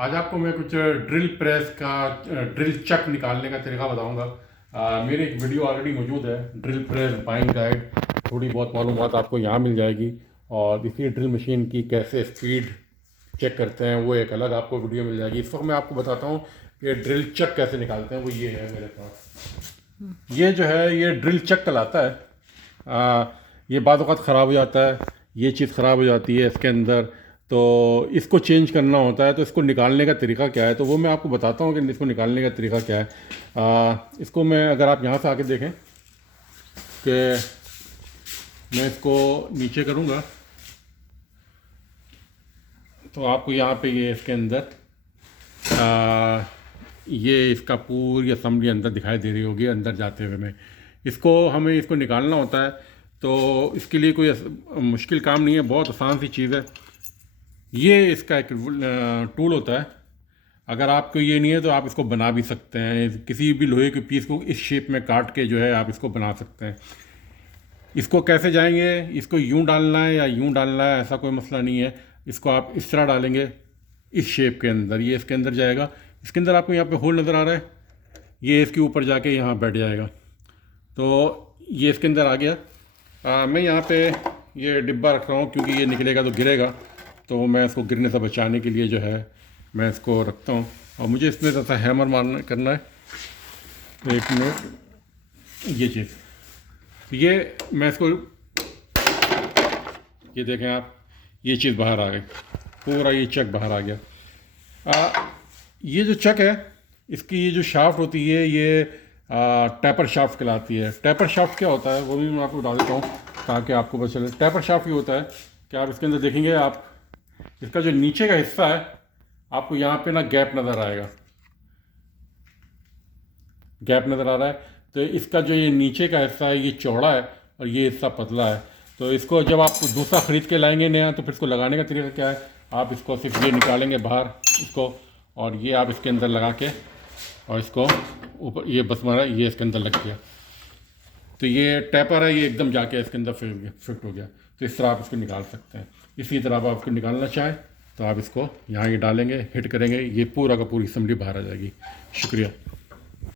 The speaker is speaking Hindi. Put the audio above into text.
आज आपको मैं कुछ ड्रिल प्रेस का ड्रिल चक निकालने का तरीका बताऊंगा। मेरी एक वीडियो ऑलरेडी मौजूद है, ड्रिल प्रेस बाइंग गाइड। थोड़ी बहुत मालूमात आपको यहाँ मिल जाएगी, और इसी ड्रिल मशीन की कैसे स्पीड चेक करते हैं वो एक अलग आपको वीडियो मिल जाएगी। इस वक्त मैं आपको बताता हूँ कि ड्रिल चक कैसे निकालते हैं। वो ये है मेरे पास, ये जो है ये ड्रिल चक कहलाता है। ये बाद वक़्त ख़राब हो जाता है, ये चीज़ ख़राब हो जाती है इसके अंदर, तो इसको चेंज करना होता है। तो इसको निकालने का तरीका क्या है, तो वो मैं आपको बताता हूँ कि इसको निकालने का तरीका क्या है। इसको मैं, अगर आप यहाँ से आके देखें कि मैं इसको नीचे करूँगा तो आपको यहाँ पे ये इसके अंदर ये इसका पूरी असम्बली अंदर दिखाई दे रही होगी। अंदर जाते हुए में हमें इसको निकालना होता है, तो इसके लिए कोई मुश्किल काम नहीं है, बहुत आसान सी चीज़ है। ये इसका एक टूल होता है। अगर आपको ये नहीं है तो आप इसको बना भी सकते हैं, किसी भी लोहे के पीस को इस शेप में काट के जो है आप इसको बना सकते हैं। इसको कैसे जाएंगे, इसको यूं डालना है या यूं डालना है, ऐसा कोई मसला नहीं है। इसको आप इस तरह डालेंगे, इस शेप के अंदर, ये इसके अंदर जाएगा। इसके अंदर आपको यहाँ पे होल नज़र आ रहा है, ये इसके ऊपर जाके यहाँ बैठ जाएगा। तो ये इसके अंदर आ गया। मैं यहाँ पे ये डिब्बा रख रहा हूँ क्योंकि ये निकलेगा तो गिरेगा, तो मैं इसको गिरने से बचाने के लिए जो है मैं इसको रखता हूँ। और मुझे इसमें ऐसा हैमर मारना करना है, तो एक मिनट, ये चीज़, तो ये मैं इसको, ये देखें आप, ये चीज़ बाहर आ गई, पूरा ये चक बाहर आ गया। ये जो चक है, इसकी ये जो शाफ्ट होती है ये टैपर शाफ्ट कहलाती है। टैपर शाफ्ट क्या होता है वो भी मैं आपको बता देता हूँ ताकि आपको पता चले। टैपर शाफ्ट ये होता है कि आप इसके अंदर देखेंगे, आप इसका जो नीचे का हिस्सा है आपको यहाँ पे ना गैप नज़र आएगा, गैप नज़र आ रहा है। तो इसका जो ये नीचे का हिस्सा है ये चौड़ा है और ये हिस्सा पतला है। तो इसको जब आप दूसरा ख़रीद के लाएंगे नया, तो फिर इसको लगाने का तरीका क्या है, आप इसको सिर्फ ये निकालेंगे बाहर इसको, और ये आप इसके अंदर लगा के, और इसको ऊपर, ये बस मारा, ये इसके अंदर लग गया। तो ये टैपर है, ये एकदम जाके इसके अंदर फिट हो गया। तो इस तरह आप इसको निकाल सकते हैं। इसी तरह आप इसको निकालना चाहें तो आप इसको यहाँ ये डालेंगे, हिट करेंगे, ये पूरा का पूरी असेंबली बाहर आ जाएगी। शुक्रिया।